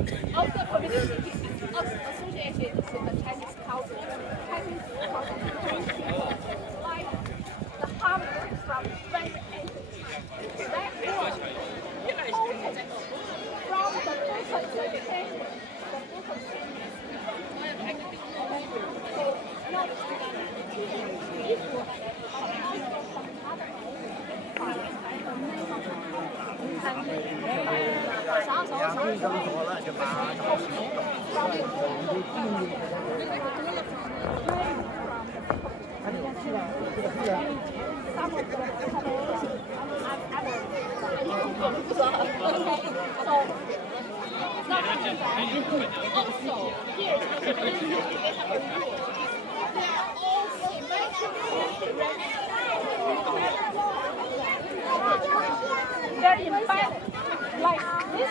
of the community associated with the Chinese culture. Chinese culture, Chinese people like the harmony from very ancient times. Therefore, open from the book of the Chinese, the book of Chinese. So, not equal, but also from other also, here they have a rule. They are all symmetrically very imbalanced. Like this